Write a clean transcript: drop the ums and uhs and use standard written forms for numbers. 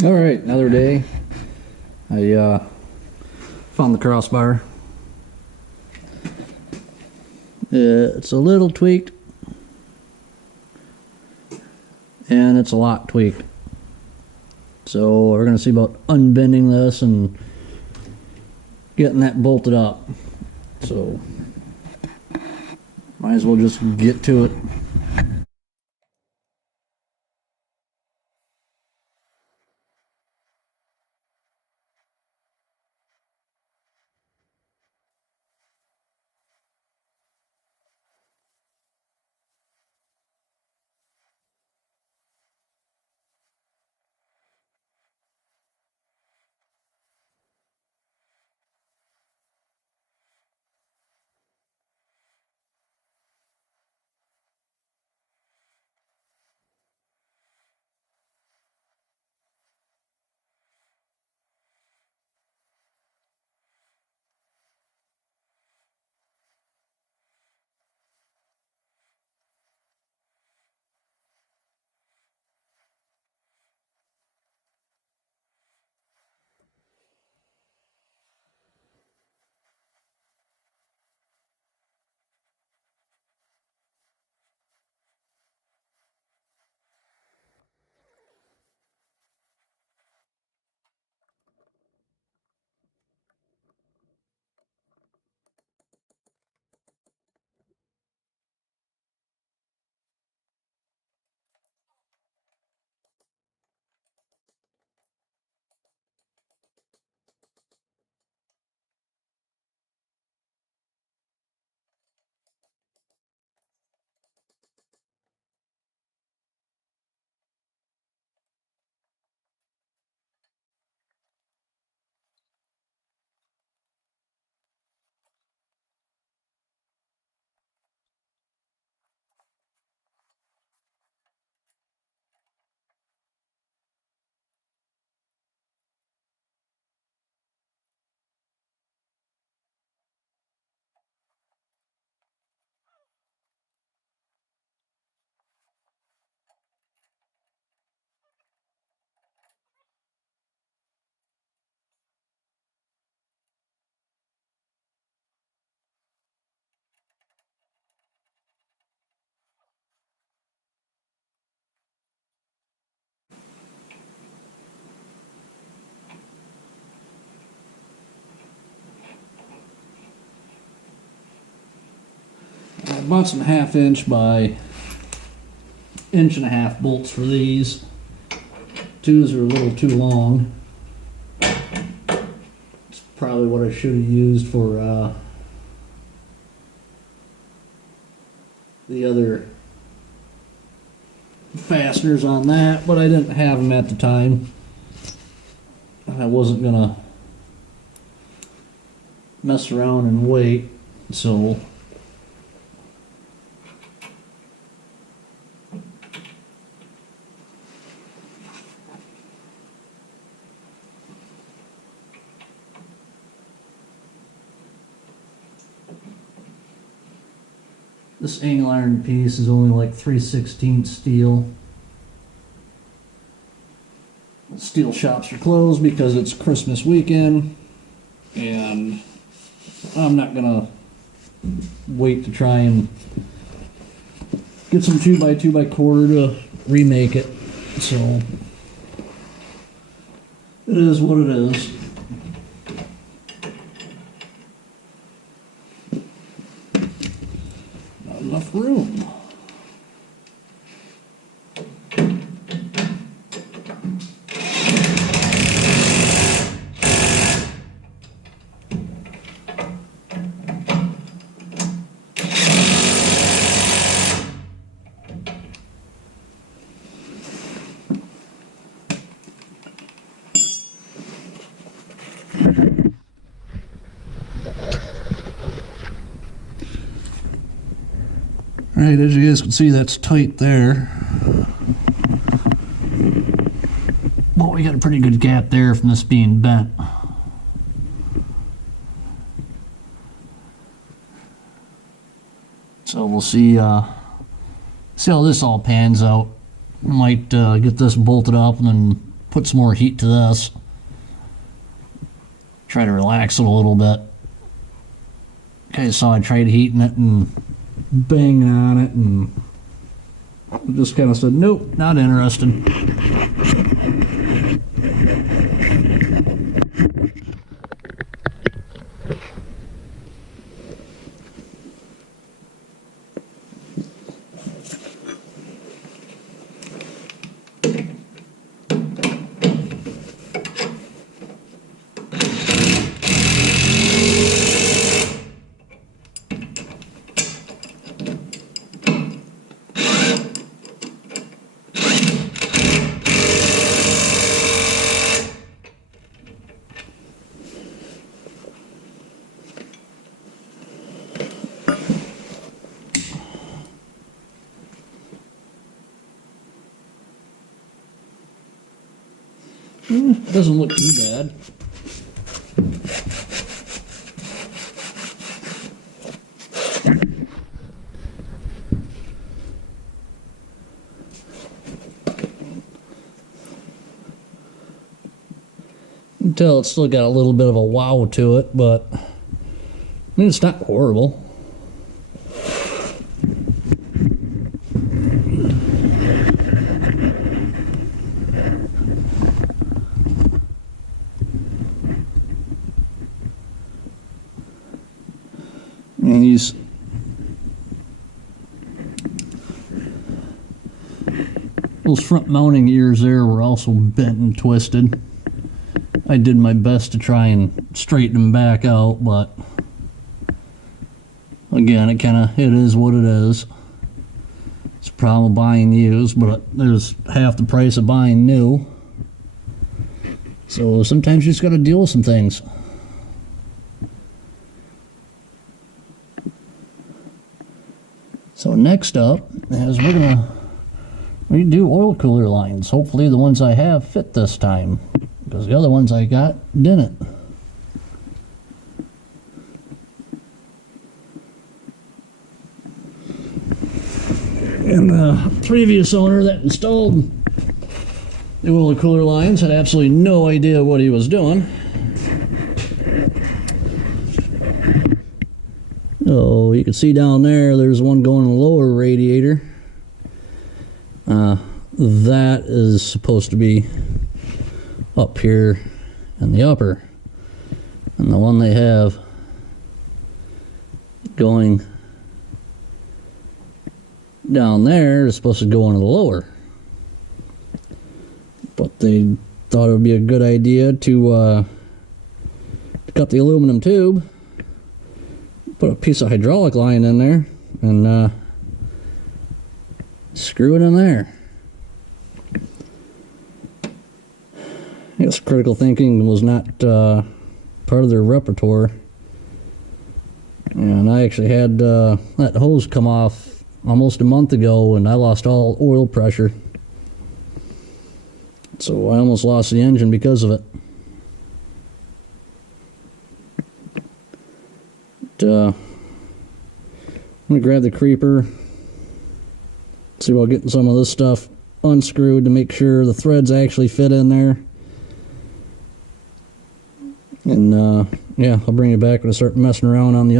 All right, another day. I found the crossbar. It's a little tweaked, and it's a lot tweaked. So we're going to see about unbending this and getting that bolted up. So might as well just get to it. I bought some 1/2 inch by 1.5 inch bolts for these. 2s are a little too long. It's probably what I should have used for the other fasteners on that, but I didn't have them at the time. I wasn't gonna mess around and wait, so this angle iron piece is only like 3/16 steel. Steel shops are closed because it's Christmas weekend, and I'm not gonna wait to try and get some 2x2x1/4 to remake it. So it is what it is. Not enough room. Alright, as you guys can see, that's tight there. Well, we got a pretty good gap there from this being bent. So we'll see how this all pans out. Might get this bolted up and then put some more heat to this. Try to relax it a little bit. Okay, so I tried heating it and banging on it, and it just kind of said, nope, not interested. Doesn't look too bad. You can tell it's still got a little bit of a wow to it, but I mean, it's not horrible. And those front mounting ears there were also bent and twisted. I did my best to try and straighten them back out, but again, it is what it is. It's a problem of buying used, but there's half the price of buying new. So sometimes you just got to deal with some things. So next up is we're gonna redo oil cooler lines. Hopefully the ones I have fit this time, because the other ones I got didn't. And the previous owner that installed the oil cooler lines had absolutely no idea what he was doing. Oh, you can see down there, there's one going in the lower radiator. That is supposed to be up here in the upper. And the one they have going down there is supposed to go into the lower. But they thought it would be a good idea to cut the aluminum tube, put a piece of hydraulic line in there, and screw it in there. I guess critical thinking was not part of their repertoire. And I actually had that hose come off almost a month ago, and I lost all oil pressure. So I almost lost the engine because of it. I'm going to grab the creeper, see about getting some of this stuff unscrewed to make sure the threads actually fit in there. And yeah, I'll bring you back when I start messing around on the